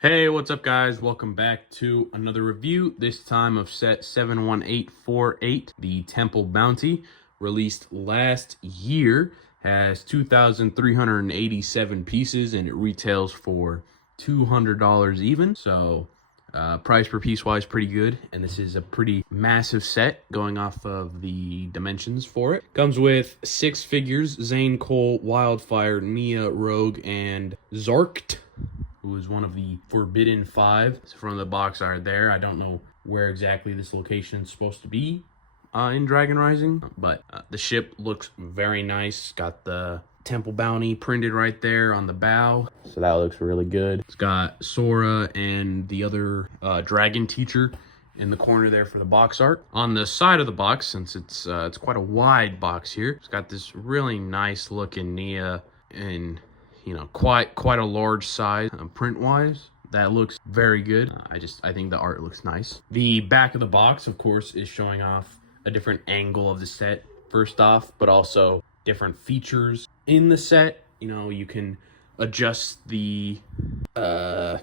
Hey, what's up guys? Welcome back to another review, this time of set 71848, the Temple Bounty, released last year, has 2,387 pieces and it retails for $200 even, so price per piece wise pretty good, and this is a pretty massive set going off of the dimensions for it. Comes with 6 figures: Zane, Cole, Wildfire, Nia, Rogue, and Zarkt, who is one of the Forbidden Five. So from the box art there, I don't know where exactly this location is supposed to be in Dragon Rising, but the ship looks very nice. Got the Temple Bounty printed right there on the bow, so that looks really good. It's got Sora and the other Dragon Teacher in the corner there for the box art. On the side of the box, since it's quite a wide box here, it's got this really nice looking Nia and quite a large size print wise. That looks very good. I think the art looks nice. The back of the box, of course, is showing off a different angle of the set first off, but also different features in the set. You can adjust the the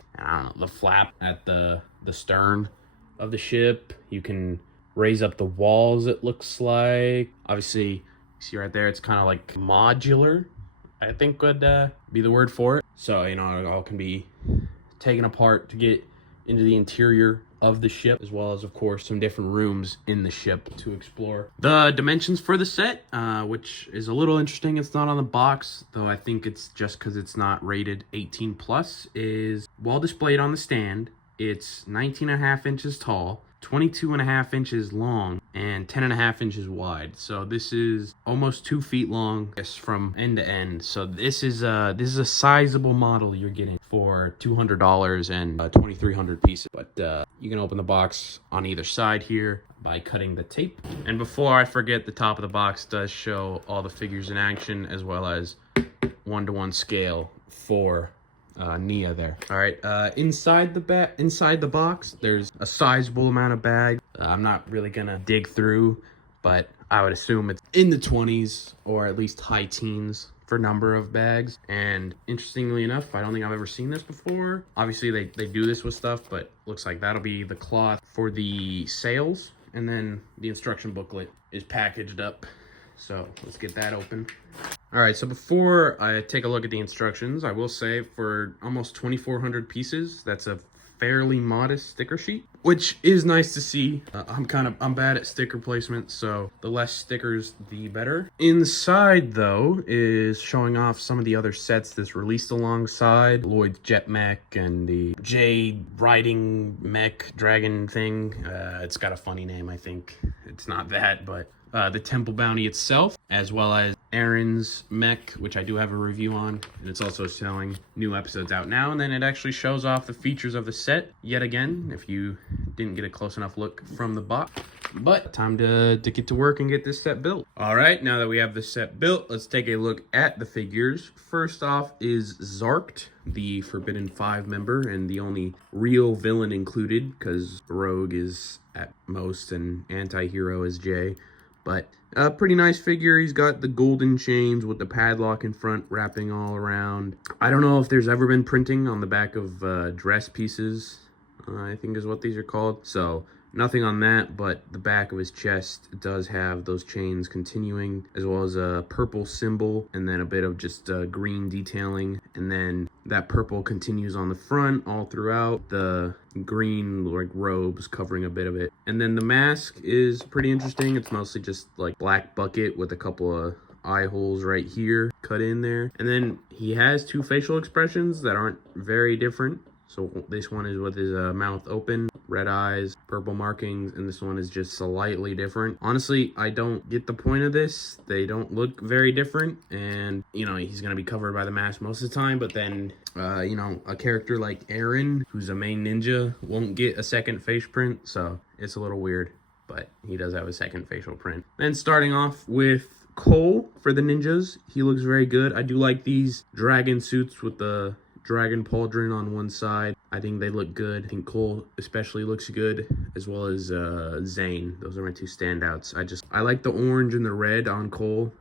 flap at the stern of the ship. You can raise up the walls, it looks like. Obviously, you see right there, it's kind of like modular, I think would be the word for it. So, it all can be taken apart to get into the interior of the ship, as well as, of course, some different rooms in the ship to explore. The dimensions for the set, which is a little interesting, it's not on the box, though I think it's just because it's not rated 18 plus, is well displayed on the stand. It's 19.5 inches tall, 22.5 inches long, and 10.5 inches wide. So this is almost 2 feet long from end to end. So this is a sizable model you're getting for $200 and 2,300 pieces. But you can open the box on either side here by cutting the tape. And before I forget, the top of the box does show all the figures in action, as well as 1-to-1 scale for Nia there. All right, inside the box, there's a sizable amount of bag. I'm not really gonna dig through, but I would assume it's in the 20s or at least high teens for number of bags. And interestingly enough, I don't think I've ever seen this before. Obviously, they do this with stuff, but looks like that'll be the cloth for the sails, and then the instruction booklet is packaged up. So let's get that open. All right, so before I take a look at the instructions, I will say for almost 2,400 pieces, that's a fairly modest sticker sheet, which is nice to see. I'm bad at sticker placement, so the less stickers, the better. Inside, though, is showing off some of the other sets that's released alongside: Lloyd's Jet Mech and the Jade Riding Mech Dragon thing. It's got a funny name, I think. It's not that, but the Temple Bounty itself, as well as Aaron's mech, which I do have a review on, and it's also showing new episodes out now. And then it actually shows off the features of the set yet again, if you didn't get a close enough look from the box. But time to get to work and get this set built. All right, now that we have the set built, let's take a look at the figures. First off is Zarkt, the Forbidden Five member, and the only real villain included, because Rogue is at most an anti-hero as Jay. But a pretty nice figure. He's got the golden chains with the padlock in front wrapping all around. I don't know if there's ever been printing on the back of dress pieces, I think is what these are called. So nothing on that, but the back of his chest does have those chains continuing, as well as a purple symbol and then a bit of just green detailing. And then that purple continues on the front all throughout, the green like robes covering a bit of it. And then the mask is pretty interesting. It's mostly just like black bucket with a couple of eye holes right here cut in there. And then he has 2 facial expressions that aren't very different. So this one is with his mouth open, red eyes, purple markings, and this one is just slightly different. Honestly, I don't get the point of this. They don't look very different, and he's gonna be covered by the mask most of the time, but then a character like Aaron, who's a main ninja, won't get a second face print, so it's a little weird, but he does have a second facial print. Then starting off with Cole for the ninjas, he looks very good. I do like these dragon suits with the dragon pauldron on one side. I think they look good. I think Cole especially looks good, as well as Zane. Those are my 2 standouts. I like the orange and the red on Cole,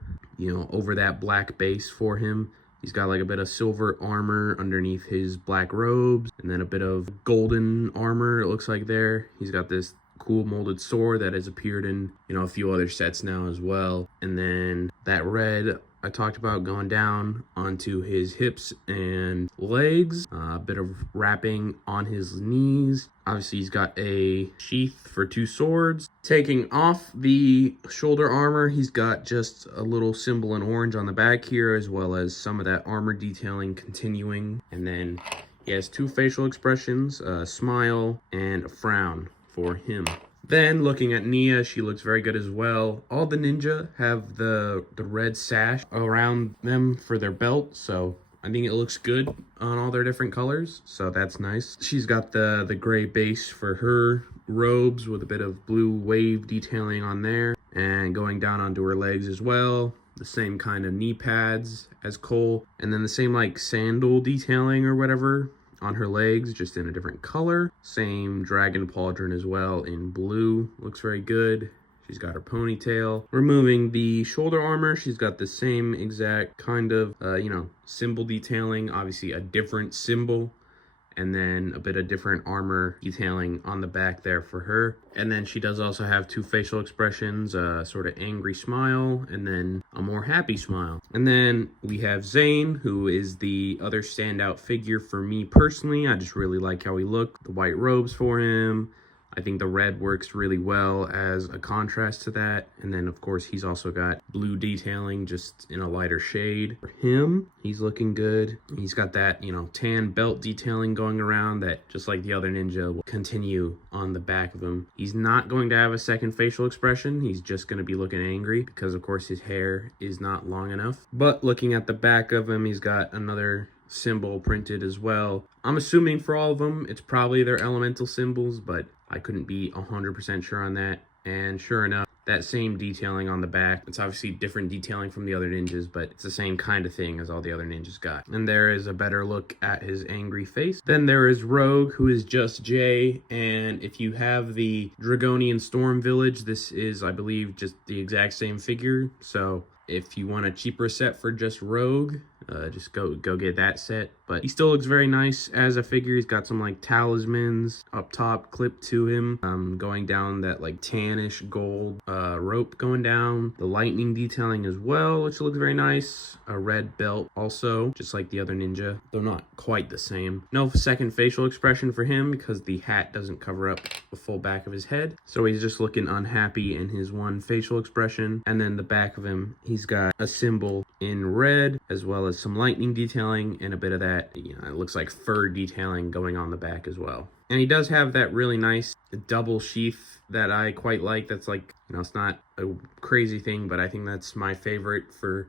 over that black base for him. He's got like a bit of silver armor underneath his black robes, and then a bit of golden armor, it looks like there. He's got this cool molded sword that has appeared in, you know, a few other sets now as well. And then that red I talked about going down onto his hips and legs, a bit of wrapping on his knees. Obviously, he's got a sheath for 2 swords. Taking off the shoulder armor, he's got just a little symbol in orange on the back here, as well as some of that armor detailing continuing. And then he has 2 facial expressions, a smile and a frown for him. Then looking at Nia, she looks very good as well. All the ninja have the red sash around them for their belt, so I think it looks good on all their different colors, so that's nice. She's got the gray base for her robes with a bit of blue wave detailing on there, and going down onto her legs as well. The same kind of knee pads as Cole, and then the same like sandal detailing or whatever on her legs, just in a different color. Same dragon pauldron as well in blue. Looks very good. She's got her ponytail. Removing the shoulder armor, she's got the same exact kind of, symbol detailing. Obviously a different symbol. And then a bit of different armor detailing on the back there for her. And then she does also have 2 facial expressions, a sort of angry smile and then a more happy smile. And then we have Zane, who is the other standout figure for me personally. I just really like how he looked, the white robes for him. I think the red works really well as a contrast to that. And then, of course, he's also got blue detailing just in a lighter shade. For him, he's looking good. He's got that, tan belt detailing going around that, just like the other ninja, will continue on the back of him. He's not going to have a second facial expression. He's just going to be looking angry because, of course, his hair is not long enough. But looking at the back of him, he's got another symbol printed as well. I'm assuming for all of them, it's probably their elemental symbols, but I couldn't be 100% sure on that. And sure enough, that same detailing on the back. It's obviously different detailing from the other ninjas, but it's the same kind of thing as all the other ninjas got. And there is a better look at his angry face. Then there is Rogue, who is just Jay. And if you have the Dragonian Storm Village, this is, I believe, just the exact same figure. So if you want a cheaper set for just Rogue, just go get that set. But he still looks very nice as a figure. He's got some like talismans up top clipped to him, going down that like tannish gold rope going down. The lightning detailing as well, which looks very nice. A red belt also, just like the other ninja, though not quite the same. No second facial expression for him because the hat doesn't cover up the full back of his head, so he's just looking unhappy in his one facial expression. And then the back of him, he's got a symbol in red as well as some lightning detailing and a bit of that, it looks like fur detailing going on the back as well. And he does have that really nice double sheath that I quite like. That's like, it's not a crazy thing, but I think that's my favorite for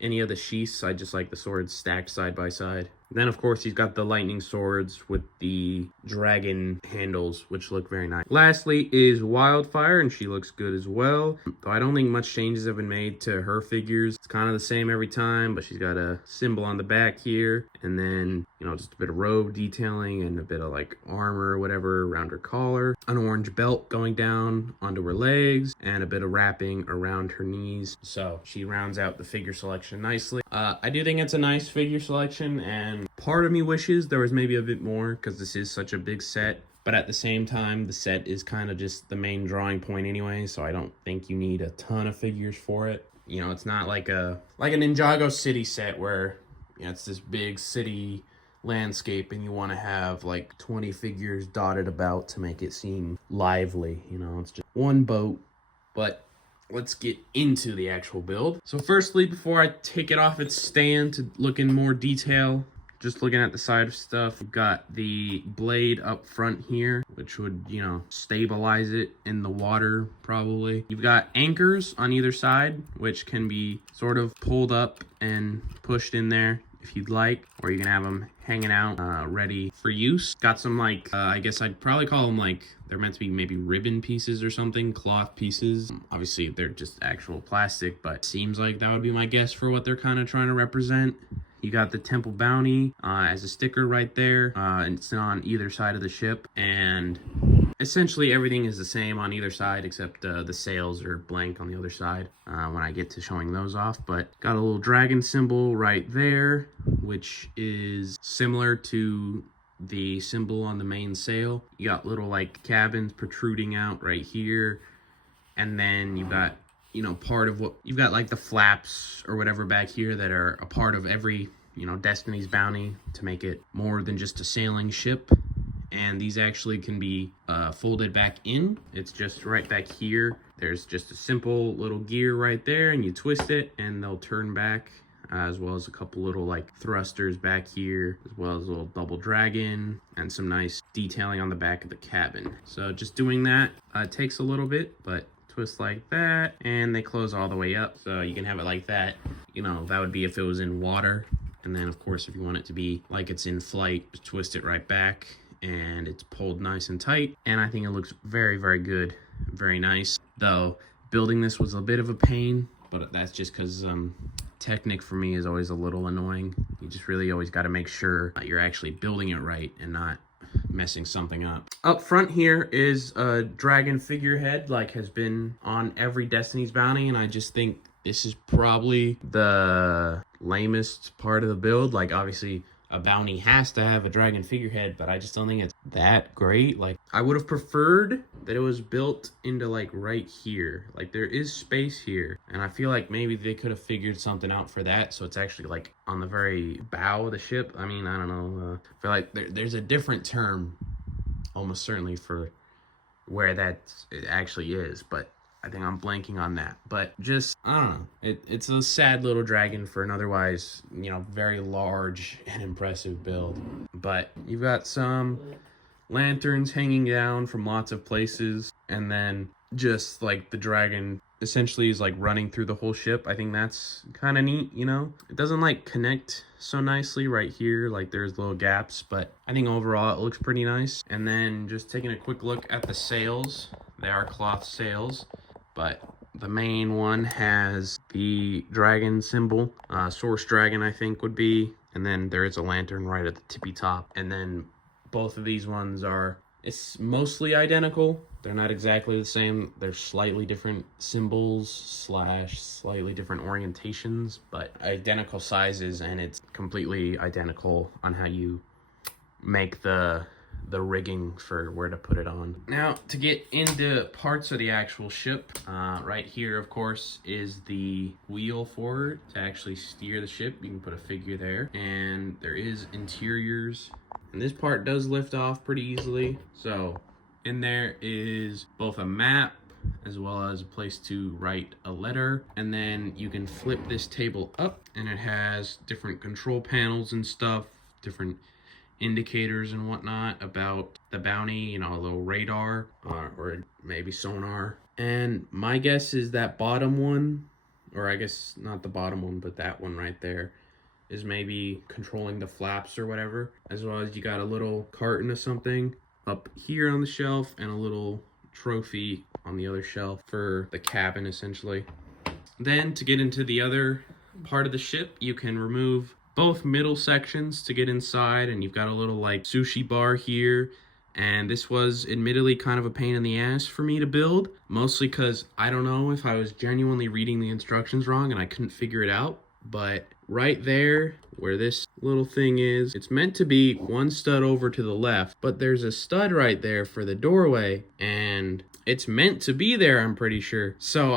any of the sheaths. I just like the swords stacked side by side. Then, of course, he's got the lightning swords with the dragon handles, which look very nice. Lastly is Wildfire, and she looks good as well. Though I don't think much changes have been made to her figures. It's kind of the same every time, but she's got a symbol on the back here. And then, just a bit of robe detailing and a bit of like armor or whatever around her collar. An orange belt going down onto her legs and a bit of wrapping around her knees. So she rounds out the figure selection nicely. I do think it's a nice figure selection, and part of me wishes there was maybe a bit more because this is such a big set. But at the same time, the set is kind of just the main drawing point anyway, so I don't think you need a ton of figures for it. It's not like a Ninjago City set where it's this big city landscape and you want to have like 20 figures dotted about to make it seem lively. It's just one boat. But let's get into the actual build. So firstly, before I take it off its stand to look in more detail, just looking at the side of stuff, we've got the blade up front here, which would, stabilize it in the water, probably. You've got anchors on either side, which can be sort of pulled up and pushed in there if you'd like, or you can have them hanging out, ready for use. Got some I guess I'd probably call them they're meant to be maybe ribbon pieces or something, cloth pieces. Obviously they're just actual plastic, but seems like that would be my guess for what they're kind of trying to represent. You got the Temple Bounty as a sticker right there. And it's on either side of the ship. And Essentially everything is the same on either side, except the sails are blank on the other side when I get to showing those off. But got a little dragon symbol right there, which is similar to the symbol on the main sail. You got little like cabins protruding out right here, and then you got, you know, part of what you've got, like the flaps or whatever back here that are a part of every, you know, Destiny's Bounty to make it more than just a sailing ship. And these actually can be folded back in. It's just right back here. There's just a simple little gear right there, and you twist it and they'll turn back, as well as a couple little like thrusters back here, as well as a little double dragon and some nice detailing on the back of the cabin. So just doing that takes a little bit, but twist like that and they close all the way up. So you can have it like that. You know, that would be if it was in water. And then of course, if you want it to be like it's in flight, just twist it right back and it's pulled nice and tight. And I think it looks very, very good. Very nice. Though building this was a bit of a pain, but that's just because Technic for me is always a little annoying. You just really always got to make sure that you're actually building it right and not messing something up. Up front here is a dragon figurehead, like has been on every Destiny's Bounty, and I just think this is probably the lamest part of the build. Like obviously a bounty has to have a dragon figurehead, but I just don't think it's that great. Like I would have preferred that it was built into like right here. Like there is space here, and I feel like maybe they could have figured something out for that, so it's actually like on the very bow of the ship. I mean, I don't know. I feel like there's a different term almost certainly for where that it actually is, but I think I'm blanking on that. But just, I don't know. It's a sad little dragon for an otherwise, you know, very large and impressive build. But you've got some lanterns hanging down from lots of places. And then just like the dragon essentially is like running through the whole ship. I think that's kind of neat, you know? It doesn't like connect so nicely right here. Like there's little gaps, but I think overall it looks pretty nice. And then just taking a quick look at the sails. They are cloth sails, but the main one has the dragon symbol, source dragon I think would be, and then there is a lantern right at the tippy top. And then both of these ones are, it's mostly identical. They're not exactly the same. They're slightly different symbols slash slightly different orientations, but identical sizes, and it's completely identical on how you make the rigging for where to put it on. Now, to get into parts of the actual ship, right here, of course, is the wheel forward to actually steer the ship. You can put a figure there, and there is interiors, and this part does lift off pretty easily. So in there is both a map as well as a place to write a letter, and then you can flip this table up and it has different control panels and stuff, different indicators and whatnot about the bounty, you know, a little radar or maybe sonar. And my guess is that bottom one, or I guess not the bottom one, but that one right there is maybe controlling the flaps or whatever, as well as you got a little carton of something up here on the shelf and a little trophy on the other shelf for the cabin essentially. Then to get into the other part of the ship, you can remove both middle sections to get inside, and you've got a little like sushi bar here. And this was admittedly kind of a pain in the ass for me to build, mostly because I don't know if I was genuinely reading the instructions wrong and I couldn't figure it out. But right there where this little thing is, it's meant to be one stud over to the left, but there's a stud right there for the doorway, and it's meant to be there, I'm pretty sure. So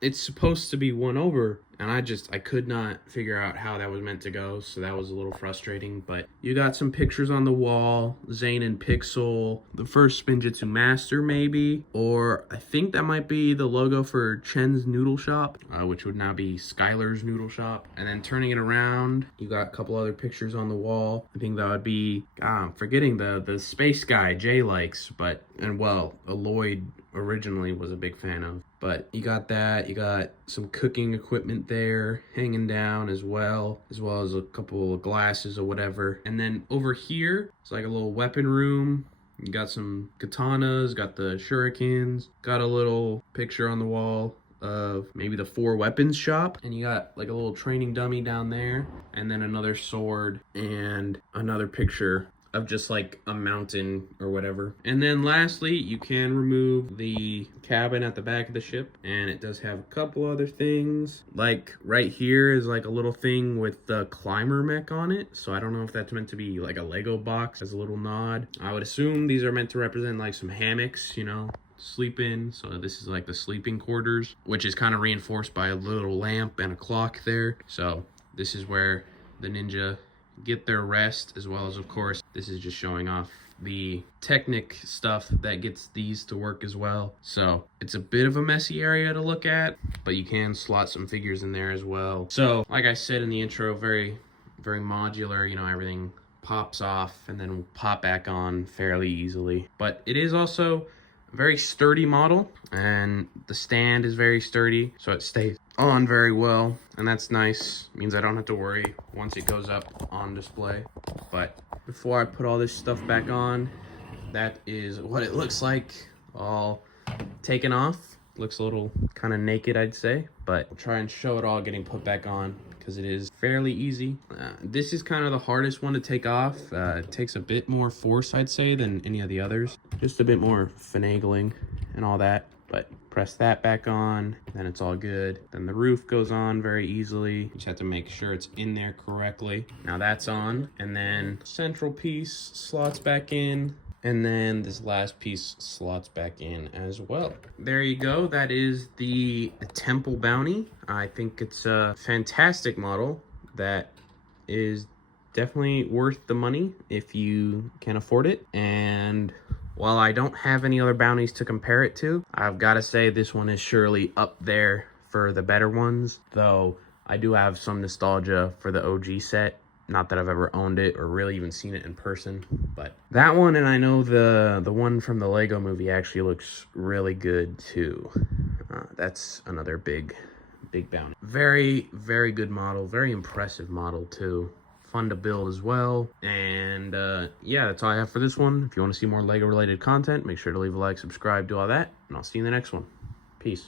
it's supposed to be one over, and I could not figure out how that was meant to go, so that was a little frustrating. But you got some pictures on the wall, Zane and Pixel, the first Spinjitzu Master maybe, or I think that might be the logo for Chen's Noodle Shop, which would now be Skylar's Noodle Shop. And then turning it around, you got a couple other pictures on the wall. I think that would be, I'm forgetting the space guy Jay likes, but, and well, Lloyd originally was a big fan of. But you got that, you got some cooking equipment there hanging down as well as a couple of glasses or whatever. And then over here, it's like a little weapon room. You got some katanas, got the shurikens, got a little picture on the wall of maybe the 4 weapons shop, and you got like a little training dummy down there, and then another sword and another picture of just like a mountain or whatever. And then lastly, you can remove the cabin at the back of the ship, and it does have a couple other things. Like right here is like a little thing with the climber mech on it, so I don't know if that's meant to be like a Lego box as a little nod. I would assume these are meant to represent like some hammocks, you know, sleep in. So this is like the sleeping quarters, which is kind of reinforced by a little lamp and a clock there. So this is where the ninja get their rest, as well as, of course, this is just showing off the Technic stuff that gets these to work as well. So it's a bit of a messy area to look at, but you can slot some figures in there as well. So like I said in the intro, very modular, you know, everything pops off and then will pop back on fairly easily. But it is also a very sturdy model, and the stand is very sturdy, so it stays on very well, and that's nice. Means I don't have to worry once it goes up on display. But before I put all this stuff back on, that is what it looks like all taken off. Looks a little kind of naked, I'd say, but I'll try and show it all getting put back on because it is fairly easy. This is kind of the hardest one to take off. It takes a bit more force, I'd say, than any of the others. Just a bit more finagling and all that, but press that back on, then it's all good. Then the roof goes on very easily. You just have to make sure it's in there correctly. Now that's on, and then central piece slots back in, and then this last piece slots back in as well. There you go. That is the Temple Bounty. I think it's a fantastic model that is definitely worth the money if you can afford it. And while I don't have any other bounties to compare it to, I've got to say this one is surely up there for the better ones, though I do have some nostalgia for the OG set. Not that I've ever owned it or really even seen it in person, but that one, and I know the one from the Lego movie actually looks really good too. That's another big bounty. Very good model, very impressive model too. Fun to build as well. And yeah, that's all I have for this one. If you want to see more Lego related content, make sure to leave a like, subscribe, do all that, and I'll see you in the next one. Peace.